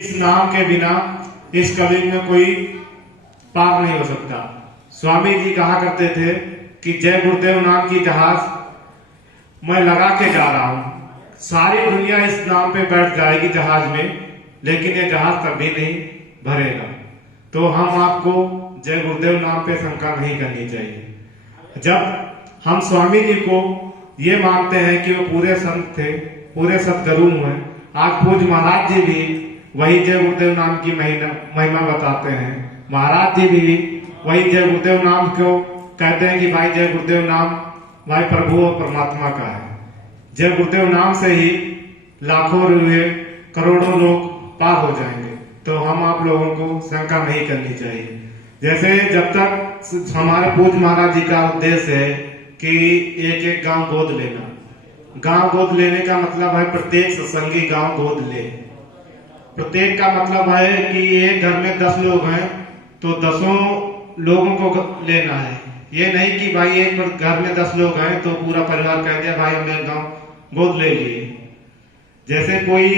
इस नाम के बिना इस कलयुग में कोई पार नहीं हो सकता। स्वामी जी कहा करते थे कि जय गुरुदेव नाम की जहाज मैं लगा के जा रहा हूं, सारी दुनिया इस नाम पे बैठ जाएगी जहाज में, लेकिन ये जहाज कभी नहीं भरेगा। तो हम आपको जय गुरुदेव नाम पे शंका नहीं करनी चाहिए। जब हम स्वामी जी को ये मानते हैं कि वो पूरे संत थे, पूरे सदगुरु हैं, आज पूज्य महाराज जी भी वही जय गुरुदेव नाम की महिमा बताते हैं। महाराज जी भी वही जय गुरुदेव नाम को कहते हैं कि भाई जय गुरुदेव नाम भाई प्रभु और परमात्मा का है। जय गुरुदेव नाम से ही लाखों रुपये करोड़ों लोग पार हो जाएंगे। तो हम आप लोगों को शंका नहीं करनी चाहिए। जैसे जब तक हमारे पूज्य महाराज जी का उद्देश्य है कि एक एक गांव गोद लेना। गांव गोद लेने का मतलब है प्रत्येक सत्संगी गांव गोद ले। प्रत्येक का मतलब है कि एक घर में 10 लोग हैं तो 10 लोगों को लेना है। ये नहीं कि भाई एक घर में 10 लोग हैं तो पूरा परिवार कह दिया भाई हमें गांव गोद ले लिए। जैसे कोई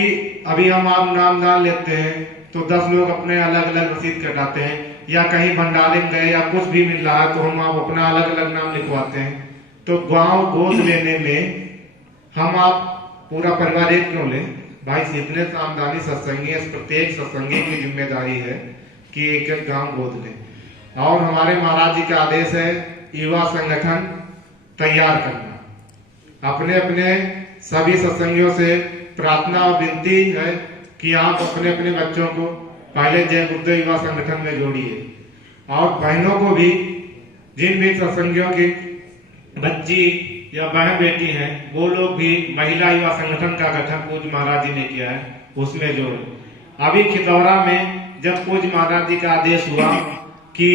अभी हम आप नाम दान लेते हैं तो 10 लोग अपने अलग अलग रसीद कटाते हैं, या कहीं भंडारे में गए या कुछ भी मिल रहा है तो हम आप अपना अलग अलग नाम लिखवाते हैं। तो गांव गोद लेने में हम आप पूरा परिवार एक क्यों लें भाई? जितने सामदानी सत्संगी है, प्रत्येक सत्संगी की जिम्मेदारी है कि एक एक गांव गोद ले। और हमारे महाराज जी का आदेश है युवा संगठन तैयार करना। अपने अपने सभी सत्संगियों से प्रार्थना और विनती है कि आप अपने अपने बच्चों को पहले जय गुरुदेव युवा संगठन में जोड़िए, और बहनों को भी, जिन भी सत्संगियों की बच्ची या बहन बेटी हैं वो लोग भी महिला युवा संगठन का गठन पूज्य महाराज जी ने किया है, उसमें जोड़े। अभी खितौरा में जब पूज्य महाराज जी का आदेश हुआ कि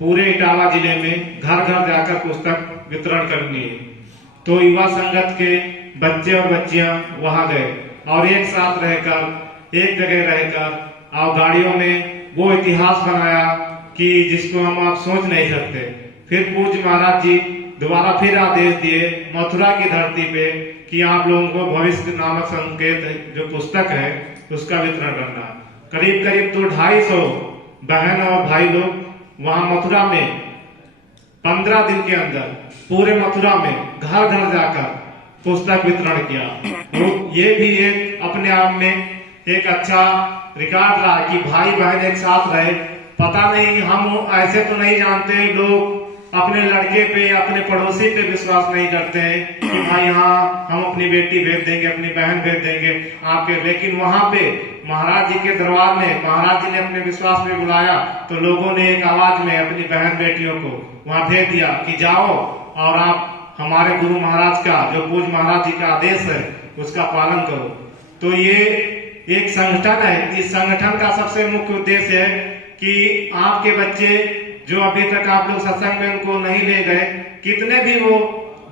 पूरे इटावा जिले में घर घर जाकर पुस्तक वितरण करनी है, तो युवा संगत के बच्चे और बच्चियां वहां गए और एक साथ रहकर, एक जगह रहकर, और गाड़ियों में वो इतिहास बनाया कि जिसको हम आप सोच नहीं सकते। फिर पूज्य महाराज जी दोबारा फिर आदेश दिए मथुरा की धरती पे कि आप लोगों को भविष्य नामक संकेत जो पुस्तक है उसका वितरण करना। करीब करीब तो 250 बहन और भाई लोग वहां मथुरा में 15 दिन के अंदर पूरे मथुरा में घर घर जाकर पुस्तक वितरण किया। तो ये भी एक अपने आप में एक अच्छा रिकॉर्ड रहा कि भाई बहन एक साथ रहे। पता नहीं, हम ऐसे तो नहीं जानते, लोग अपने लड़के पे, अपने पड़ोसी पे विश्वास नहीं करते हैं कि भाई हाँ हम अपनी बेटी भेज देंगे, अपनी बहन भेज देंगे आपके। लेकिन वहां पे महाराज जी के दरबार में महाराज जी ने अपने विश्वास में बुलाया तो लोगों ने एक आवाज में अपनी बहन बेटियों को वहां भेज दिया कि जाओ और आप हमारे गुरु महाराज का, जो पूज्य महाराज जी का आदेश है, उसका पालन करो। तो ये एक संगठन है। इस संगठन का सबसे मुख्य उद्देश्य है कि आपके बच्चे जो अभी तक आप लोग सत्संग में उनको नहीं ले गए, कितने भी वो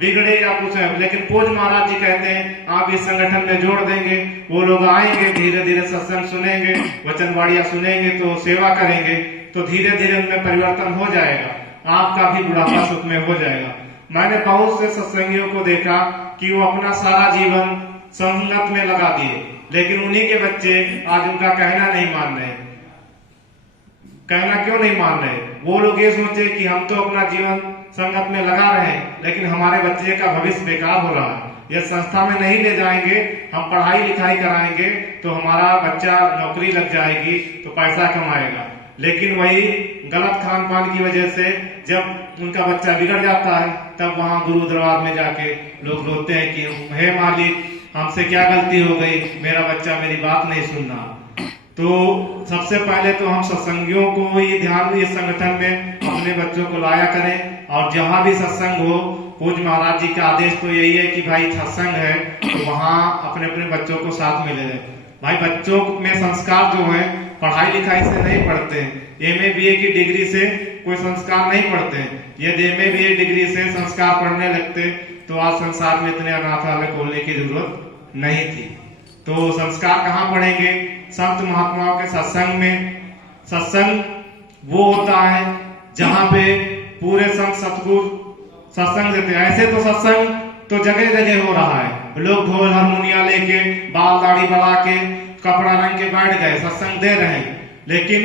बिगड़े या कुछ है, लेकिन पूज्य महाराज जी कहते हैं आप इस संगठन में जोड़ देंगे, वो लोग आएंगे, धीरे धीरे सत्संग सुनेंगे, वचनवाड़ियां सुनेंगे, तो सेवा करेंगे, तो धीरे धीरे उनमें परिवर्तन हो जाएगा। आपका भी बुढ़ापा सुख में हो जाएगा। मैंने बहुत से सत्संगियों को देखा कि वो अपना सारा जीवन संगत में लगा दिए, लेकिन उन्हीं के बच्चे आज उनका कहना नहीं मान रहे। कहना क्यों नहीं मान रहे? वो लोग ये सोचे कि हम तो अपना जीवन संगत में लगा रहे हैं, लेकिन हमारे बच्चे का भविष्य बेकार हो रहा है। यह संस्था में नहीं ले जाएंगे, हम पढ़ाई लिखाई कराएंगे तो हमारा बच्चा नौकरी लग जाएगी तो पैसा कमाएगा। लेकिन वही गलत खान पान की वजह से जब उनका बच्चा बिगड़ जाता है तब वहां गुरु दरबार में जाके लोग रोते हैं कि हे मालिक हमसे क्या गलती हो गई, मेरा बच्चा मेरी बात नहीं सुन रहा। तो सबसे पहले तो हम सत्संगियों को ये ध्यान, इस संगठन में अपने बच्चों को लाया करें, और जहां भी सत्संग हो, पूज्य महाराज जी का आदेश तो यही है कि भाई सत्संग है तो वहां अपने अपने बच्चों को साथ में ले जाए। भाई बच्चों में संस्कार जो है पढ़ाई लिखाई से नहीं पढ़ते हैं, एमए बीए की डिग्री से कोई संस्कार नहीं पढ़ते हैं। यदि एमए बीए डिग्री से संस्कार पढ़ने लगते तो आज संसार में इतने अनाथालय खोलने की जरूरत नहीं थी। तो संस्कार कहाँ पढ़ेंगे? संत महात्माओं के सत्संग में। सत्संग वो होता है जहां पे पूरे संत सतगुरु सत्संग देते हैं। ऐसे तो सत्संग तो जगह जगह हो रहा है, लोग ढोल हारमोनिया लेके, बाल दाढ़ी बढ़ा के, कपड़ा रंग के बैठ गए, सत्संग दे रहे हैं, लेकिन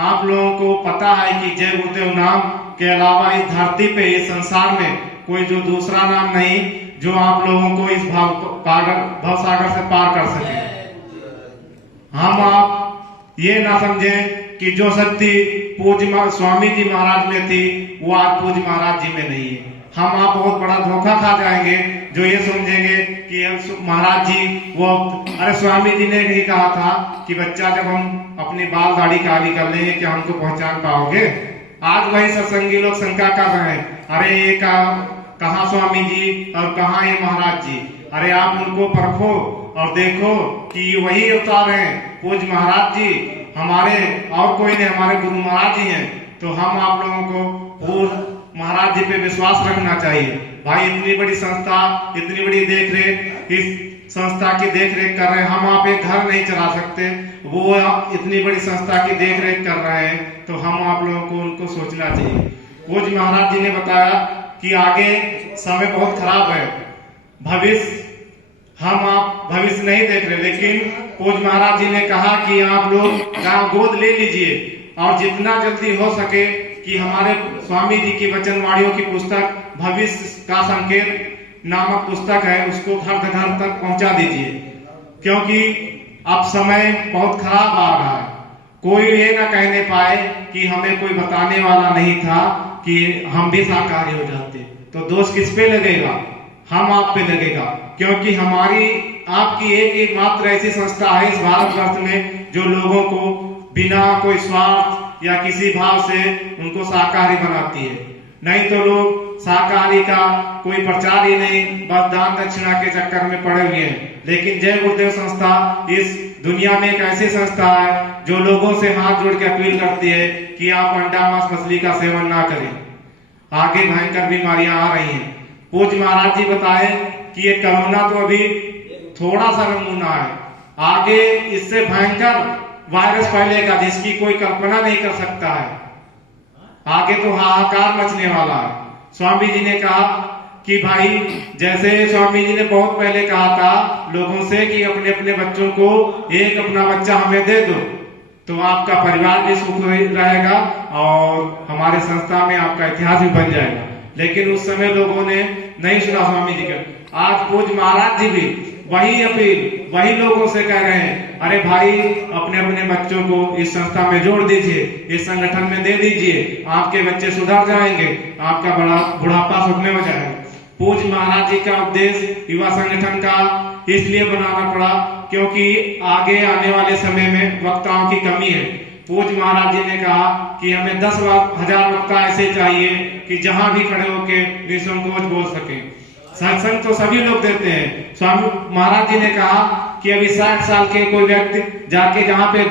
आप लोगों को पता है कि जय गुरुदेव नाम के अलावा इस धरती पे, इस संसार में कोई जो दूसरा नाम नहीं जो आप लोगों को इस भव सागर से पार कर सके। हम आप ये ना समझे कि जो शक्ति पूज्य स्वामी जी महाराज में थी वो आज पूज्य महाराज जी में नहीं है। हम आप बहुत बड़ा धोखा खा जाएंगे जो ये समझेंगे कि महाराज जी वो, अरे स्वामी जी ने नहीं कहा था कि बच्चा जब हम अपनी बाल दाढ़ी काली कर लेंगे क्या हमको पहचान पाओगे। आज वही सत्संगी लोग शंका कर रहे हैं, अरे ये कहाँ स्वामी जी और कहाँ ये महाराज जी। अरे आप उनको परखो और देखो कि वही अवतार हैं पूज्य महाराज जी हमारे, और कोई नहीं, हमारे गुरु महाराज जी हैं। तो हम आप लोगों को पूर्ण महाराज जी पे विश्वास रखना चाहिए। भाई इतनी बड़ी संस्था, इतनी बड़ी देख रेख, इस संस्था की देख रेख कर रहे हैं, हम आप एक घर नहीं चला सकते, वो इतनी बड़ी संस्था की देख रेख कर रहे हैं, तो हम आप लोगों को उनको सोचना चाहिए। पूज्य महाराज जी ने बताया कि आगे समय बहुत खराब है, भविष्य हम आप भविष्य नहीं देख रहे, लेकिन पूज्य महाराज जी ने कहा कि आप लोग गांव गोद ले लीजिए और जितना जल्दी हो सके कि हमारे स्वामी जी की वचनवाणियों की पुस्तक भविष्य का संकेत नामक पुस्तक है, उसको घर घर तक पहुंचा दीजिए, क्योंकि अब समय बहुत खराब आ रहा है। कोई ये ना कहने पाए कि हमें कोई बताने वाला नहीं था कि हम भी शाकाहारी हो जाते, तो दोष किस पे लगेगा? हम आप पे लगेगा, क्योंकि हमारी आपकी एक मात्र ऐसी संस्था है इस भारतवर्ष में जो लोगों को बिना कोई स्वार्थ या किसी भाव से उनको शाकाहारी बनाती है। नहीं तो लोग शाकाहारी का कोई प्रचार ही नहीं, बस दान दक्षिणा के चक्कर में पड़े हुए हैं। लेकिन जय गुरुदेव संस्था इस दुनिया में एक ऐसी संस्था है जो लोगों से हाथ जोड़ के अपील करती है कि आप अंडा मांस मछली का सेवन ना करें, आगे भयंकर बीमारियां आ रही हैं। पूज्य महाराज जी बताए कि ये कोरोना तो अभी थोड़ा सा नमूना है, आगे इससे भयंकर वायरस फैलेगा जिसकी कोई कल्पना नहीं कर सकता है। आगे तो हाहाकार मचने वाला है। स्वामी जी ने कहा कि भाई, जैसे स्वामी जी ने बहुत पहले कहा था लोगों से कि अपने अपने बच्चों को एक अपना बच्चा हमें दे दो, तो आपका परिवार भी सुख रहेगा और हमारे संस्था में आपका इतिहास भी बन जाएगा। लेकिन उस समय लोगों ने नहीं सुना स्वामी जी का। आज पूज्य महाराज जी भी वही अपील वही लोगों से कह रहे हैं, अरे भाई अपने अपने बच्चों को इस संस्था में जोड़ दीजिए, इस संगठन में दे दीजिए, आपके बच्चे सुधर जाएंगे, आपका बड़ा बुढ़ापा सुखने हो जाएगा। पूज्य महाराज जी का उपदेश युवा संगठन का इसलिए बनाना पड़ा क्योंकि आगे आने वाले समय में वक्ताओं की कमी है। पूज्य महाराज जी ने कहा कि हमें 10,000 वक्ता ऐसे चाहिए कि जहां भी खड़े होके निसंकोच बोल सके। सत्संग तो सभी लोग देते हैं। स्वामी महाराज जी ने कहा कि अभी 60 साल के कोई व्यक्ति जाके जहां पे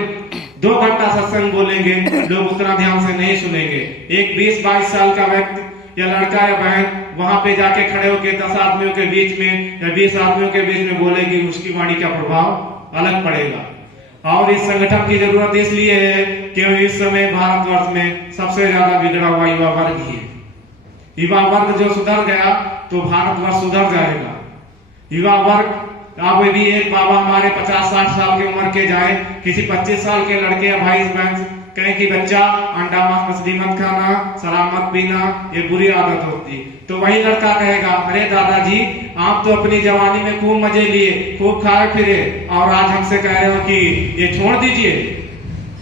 2 घंटा सत्संग बोलेंगे, लोग उतना ध्यान से नहीं सुनेंगे। एक 20-22 साल का व्यक्ति या लड़का या बहन वहां पे जाके खड़े होकर 10 आदमियों के बीच में या 20 आदमियों के बीच में बोलेगी, उसकी वाणी का प्रभाव अलग पड़ेगा। और इस संगठन की जरूरत इसलिए है कि इस समय भारतवर्ष में सबसे ज्यादा बिगड़ा हुआ युवा वर्ग ही है। युवा वर्ग जो सुधर गया तो भारतवर्ष सुधर जाएगा। युवा वर्ग, अब भी एक बाबा हमारे 50-60 साल की उम्र के जाए, किसी 25 साल के लड़के या भाई बहन कहें कि बच्चा अंडा मांस मछली मत खाना, शराब मत पीना, ये बुरी आदत होती, तो वही लड़का कहेगा, अरे दादाजी आप तो अपनी जवानी में खूब मजे लिए, खूब खाए फिरे और आज हमसे कह रहे हो कि ये छोड़ दीजिए।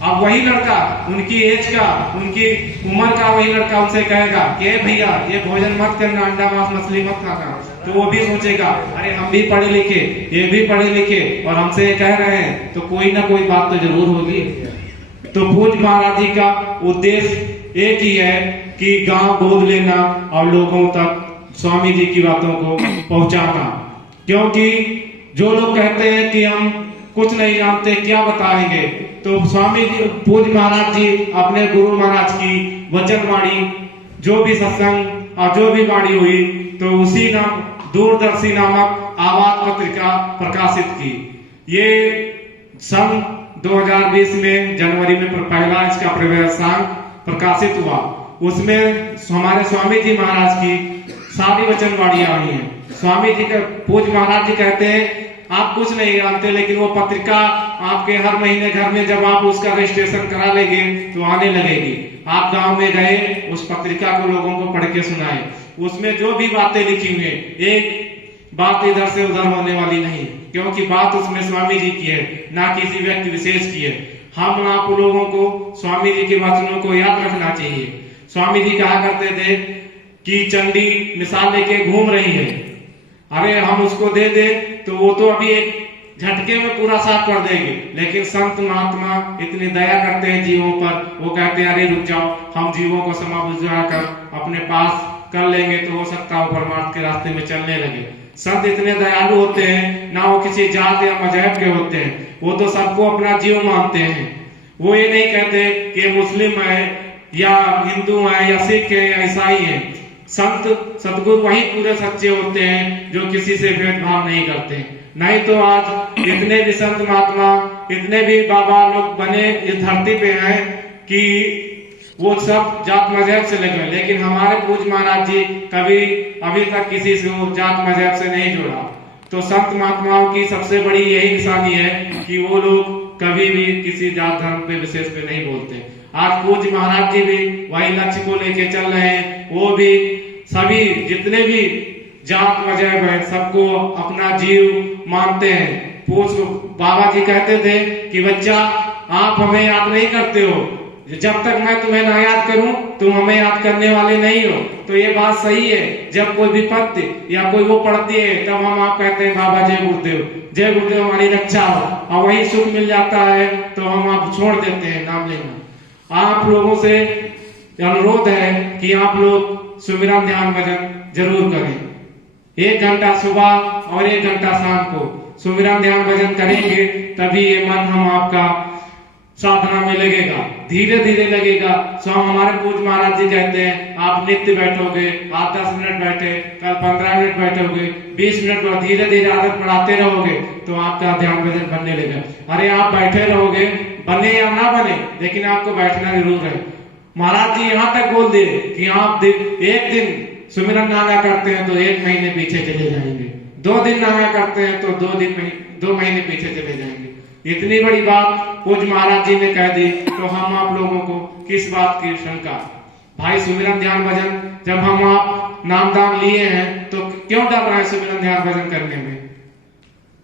अब वही लड़का उनकी एज का, उनकी उम्र का वही लड़का उनसे कहेगा कि भैया ये भोजन मत करना, अंडा मांस मछली मत खाना, तो वो भी सोचेगा अरे हम भी पढ़े लिखे, ये भी पढ़े लिखे और हमसे ये कह रहे हैं, तो कोई ना कोई बात तो जरूर होगी। तो पूज्य महाराज जी का उद्देश्य एक ही है कि गांव गोद लेना और लोगों तक स्वामी जी की बातों को पहुंचाना। क्योंकि जो लोग कहते हैं कि हम कुछ नहीं जानते, क्या बताएंगे, तो स्वामी जी पूज्य महाराज जी अपने गुरु महाराज की वचनवाणी, जो भी सत्संग और जो भी वाणी हुई, तो उसी नाम दूरदर्शी नामक आवाज पत्रिका प्रकाशित की। ये सन 2020 में जनवरी में पहला इसका प्रवेशांक प्रकाशित हुआ। उसमें हमारे स्वामी जी महाराज की सारी वचनवाणियां आई हैं। स्वामी जी के पूज्य महाराज जी कहते हैं, आप कुछ नहीं जानते, लेकिन वो पत्रिका आपके हर महीने घर में जब आप उसका रजिस्ट्रेशन करा लेंगे तो आने लगेगी। आप गांव में गए, उस पत्रिका को लोगों को पढ़ के सुनाए, उसमें जो भी बातें लिखी हुई है एक बात इधर से उधर होने वाली नहीं, क्योंकि बात उसमें स्वामी जी की है, ना किसी व्यक्ति विशेष की है। हम आप लोगों को स्वामी जी के वचनों को याद रखना चाहिए। स्वामी जी कहा करते थे कि चंडी मिसाल लेके घूम रही है, अरे हम उसको दे दे तो वो तो अभी एक झटके में पूरा साफ कर देंगे, लेकिन संत महात्मा इतनी दया करते हैं जीवों पर, वो कहते हैं अरे रुक जाओ, हम जीवों को समा बुझा कर अपने पास कर लेंगे तो हो सकता है परमार्थ के रास्ते में चलने लगे। संत इतने दयालु होते हैं, ना वो किसी जात या मजहब के होते हैं, वो तो सबको अपना जीव मानते हैं। वो ये नहीं कहते कि मुस्लिम है या हिंदू है या सिख है या ईसाई है। संत सदगुरु वही पूरे सच्चे होते हैं जो किसी से भेदभाव नहीं करते। नहीं तो आज इतने भी संत महात्मा, इतने भी बाबा लोग बने इस धरती पे हैं कि वो सब जात मजहब से लगे, लेकिन हमारे पूज्य महाराज जी कभी अभी तक किसी से जात मजहब से नहीं जोड़ा। तो संत महात्माओं की सबसे बड़ी यही निशानी है कि वो लोग कभी भी किसी जात धर्म पे विशेष पे नहीं बोलते। आज पूज्य महाराज जी भी वही लक्ष्य को लेके चल रहे हैं। वो भी सभी जितने भी जात मजहब है सबको अपना जीव मानते हैं। पूज्य बाबा जी कहते थे कि बच्चा आप हमें याद नहीं करते हो, जब तक मैं तुम्हें ना याद करूं तुम हमें याद करने वाले नहीं हो। तो ये बात सही है, जब कोई विपत्ति या कोई वो पड़ती है तब हम आप कहते हैं बाबा जय गुरुदेव, जय गुरुदेव हमारी रक्षा हो, और वही सुख मिल जाता है तो हम आप छोड़ देते हैं नाम लेना। आप लोगों से अनुरोध है कि आप लोग सुमिरन ध्यान भजन जरूर करें। 1 घंटा सुबह और 1 घंटा शाम को सुमिरन ध्यान भजन करेंगे, तभी ये मन हम आपका साधना में लगेगा, धीरे धीरे लगेगा। सो हमारे पूज्य महाराज जी कहते हैं आप नित्य बैठोगे, आप 10 मिनट बैठे, कल 15 मिनट बैठोगे, 20 मिनट बाद धीरे धीरे आदत बढ़ाते रहोगे तो आपका ध्यान भजन बनने लगेगा। अरे आप बैठे रहोगे, बने या ना बने, लेकिन आपको बैठना जरूर है। महाराज जी यहाँ तक बोल दिए कि आप एक दिन सुमिरन नागा करते हैं तो 1 महीने पीछे चले जाएंगे, 2 दिन नागा करते हैं तो 2 महीने पीछे चले जाएंगे। इतनी बड़ी बात पूज्य महाराज जी ने कह दी तो हम आप लोगों को किस बात की शंका। भाई सुमिरन ध्यान भजन जब हम आप नामदान लिए हैं तो क्यों डर रहे हैं सुमिरन ध्यान भजन करने में।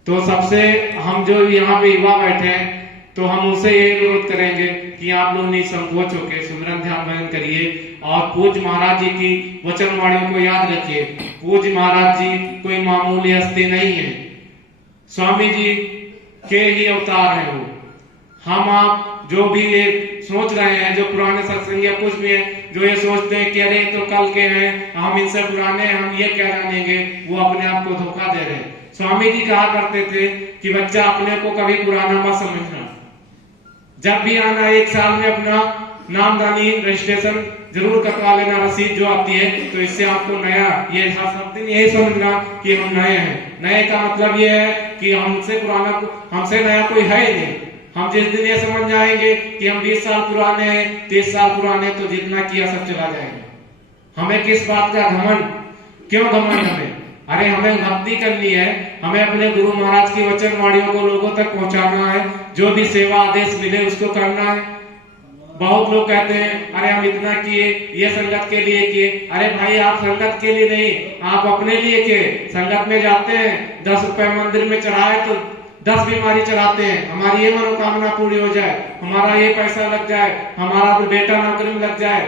तो सबसे हम जो यहाँ पे युवा बैठे हैं तो हम उनसे ये अनुरोध करेंगे कि आप लोग निसंकोच होकर सुमिरन ध्यान भजन करिए और पूज्य महाराज जी की वचन वाणियों को याद रखिए। पूज्य महाराज जी कोई मामूली हस्ती नहीं है, स्वामी जी के ही अवतार है वो। हम आप जो भी ये सोच रहे हैं, जो पुराने सत्संगी कुछ भी है जो ये सोचते हैं कि अरे तो कल के हैं, हम इनसे पुराने हैं, हम ये क्या जानेंगे, वो अपने आप को धोखा दे रहे हैं। स्वामी जी कहा करते थे कि बच्चा अपने को कभी पुराना मत समझना, जब भी आना 1 साल में अपना नामदानी रजिस्ट्रेशन जरूर कटवा लेना, रसीद जो आती है, तो इससे आपको नया ये सब दिन यही समझना कि हम नए हैं। नए का मतलब ये है कि हमसे पुराना, हमसे नया कोई है ही नहीं। हम जिस दिन ये समझ जाएंगे कि हम 20 साल पुराने हैं, 30 साल पुराने, तो जितना किया सब चला जाएगा। हमें किस बात का घमंड, क्यों घमंड हमें? अरे हमें भक्ति करनी है, हमें अपने गुरु महाराज की वचन वाणियों को लोगों तक पहुंचाना है, जो भी सेवा आदेश मिले उसको करना है। बहुत लोग कहते हैं अरे हम इतना किए, ये संगत के लिए किए। अरे भाई आप संगत के लिए नहीं, आप अपने लिए किए। संगत में जाते हैं, 10 रुपए मंदिर में चढ़ाए तो 10 बीमारी चढ़ाते हैं, हमारी ये मनोकामना पूरी हो जाए, हमारा ये पैसा लग जाए, हमारा बेटा नौकरी में लग जाए।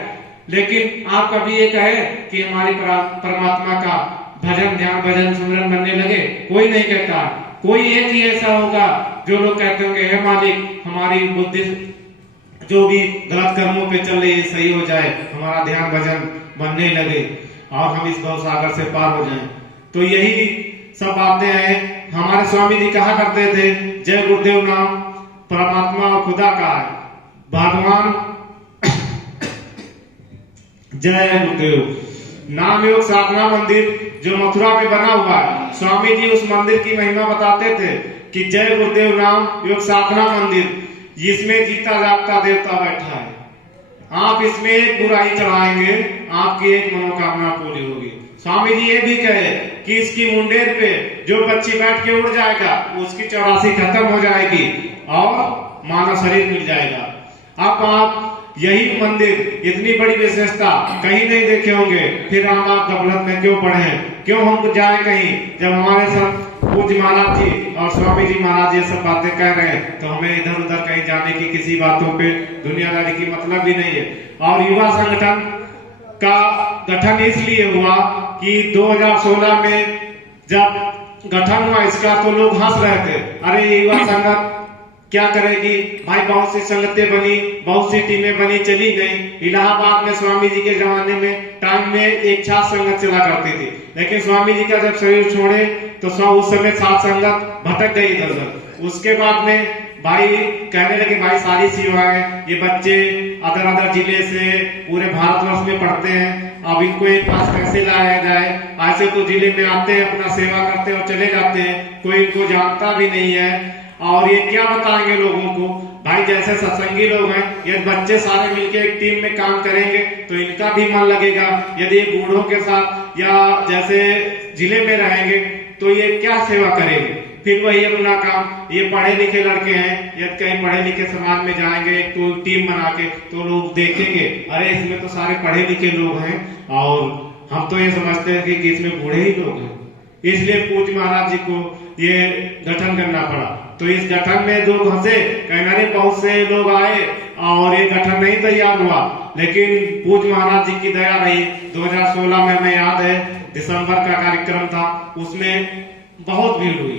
लेकिन आप कभी ये कहे कि हमारी परमात्मा का भजन ध्यान भजन सुमिरन बनने लगे? कोई नहीं कहता। कोई एक ही ऐसा होगा जो लोग कहते होंगे हे मालिक हमारी बुद्धि जो भी गलत कर्मों पे चल रही है सही हो जाए, हमारा ध्यान भजन बनने लगे और हम इस भव सागर से पार हो जाएं। तो यही सब बातें हैं। हमारे स्वामी जी कहा करते थे जय गुरुदेव नाम परमात्मा और खुदा का है, भगवान जय गुरुदेव। नाम योग साधना मंदिर जो मथुरा में बना हुआ है, स्वामी जी उस मंदिर की महिमा बताते थे कि जय गुरुदेव नाम योग साधना मंदिर, जिसमें जीता जागता देवता बैठा है। आप इसमें एक बुराई चढ़ाएंगे, आपकी एक मनोकामना पूरी होगी। स्वामी जी ये भी कहे कि इसकी मुंडेर पे जो पक्षी बैठ के उड़ जाएगा उसकी 84 खत्म हो जाएगी और मानव शरीर मिल जाएगा। अब आप यही मंदिर इतनी बड़ी विशेषता कहीं नहीं देखे होंगे, फिर हम आप गफलत में क्यों पड़े हैं, क्यों हम जाए कहीं, जब हमारे साथ पूज्य महाराज जी और स्वामी जी महाराज ये सब बातें कह रहे हैं, तो हमें इधर उधर कहीं जाने की किसी बातों पे दुनियादारी की मतलब भी नहीं है। और युवा संगठन का गठन इसलिए हुआ कि 2016 में जब गठन हुआ इसका तो लोग हंस रहे थे, अरे ये युवा संगठन क्या करेगी भाई, बहुत सी संगतें बनी, बहुत सी टीमें बनी, चली गई। इलाहाबाद में स्वामी जी के जमाने में टाइम में एक छात्र संगत चला करती थी, लेकिन स्वामी जी का जब शरीर छोड़े तो उस समय सात संगत भटक गई इधर उधर। उसके बाद में भाई कहने लगे भाई सारी सेवाएं, ये बच्चे अदर अदर जिले से पूरे भारतवर्ष में पढ़ते हैं, अब इनको एक पास कैसे लाया जाए। ऐसे तो जिले में आते हैं, अपना सेवा करते हैं और चले जाते हैं, कोई इनको जानता भी नहीं है। और ये क्या बताएंगे लोगों को भाई, जैसे सत्संगी लोग हैं, ये बच्चे सारे मिलके एक टीम में काम करेंगे तो इनका भी मन लगेगा। यदि ये बूढ़ों के साथ या जैसे जिले में रहेंगे तो ये क्या सेवा करेंगे, फिर वही अपना काम। ये पढ़े लिखे लड़के हैं, यदि कहीं पढ़े लिखे समाज में जाएंगे तो टीम बना के, तो लोग देखेंगे अरे इसमें तो सारे पढ़े लिखे लोग हैं, और हम तो ये समझते हैं कि इसमें बूढ़े ही लोग हैं। इसलिए पूज्य महाराज जी को ये गठन करना पड़ा। तो इस गठन में लोग हंसे, कहना बहुत से लोग आए और ये गठन नहीं तैयार हुआ, लेकिन पूज्य महाराज जी की दया रही। 2016 में हमें याद है दिसंबर का कार्यक्रम था, उसमें बहुत भीड़ हुई,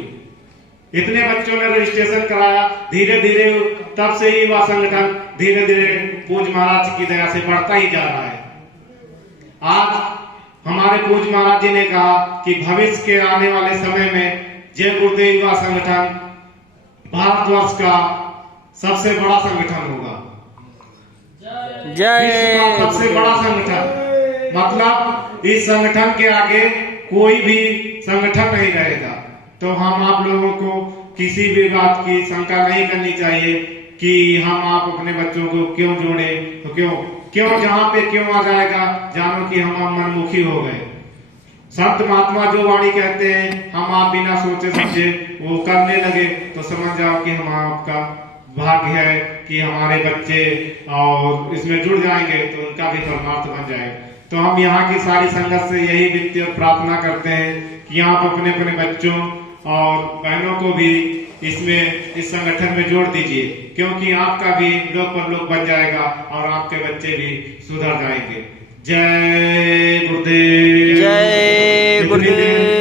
इतने बच्चों ने रजिस्ट्रेशन कराया। धीरे धीरे तब से ही युवा संगठन धीरे धीरे पूज्य महाराज जी की दया से बढ़ता ही जा रहा है। आज हमारे पूज्य महाराज जी ने कहा कि भविष्य के आने वाले समय में जय गुरुदेव युवा संगठन भारतवर्ष का सबसे बड़ा संगठन होगा, जय सबसे बड़ा संगठन। मतलब इस संगठन के आगे कोई भी संगठन नहीं रहेगा। तो हम आप लोगों को किसी भी बात की शंका नहीं करनी चाहिए कि हम आप अपने बच्चों को क्यों जोड़े, तो क्यों जहां पे क्यों आ जाएगा, जानो कि हम मनमुखी हो गए। संत महात्मा जो वाणी कहते हैं, हम आप बिना सोचे समझे वो करने लगे, तो समझ जाओ कि हम आपका भाग्य है कि हमारे बच्चे और इसमें जुड़ जाएंगे तो उनका भी परमार्थ बन जाएगा। तो हम यहाँ की सारी संगत से यही विनती और प्रार्थना करते हैं कि आप अपने अपने बच्चों और बहनों को भी इसमें इस संगठन में जोड़ दीजिए, क्योंकि आपका भी लोक परलोक बन जाएगा और आपके बच्चे भी सुधर जाएंगे। जय गुरुदेव, जय गुरुदेव।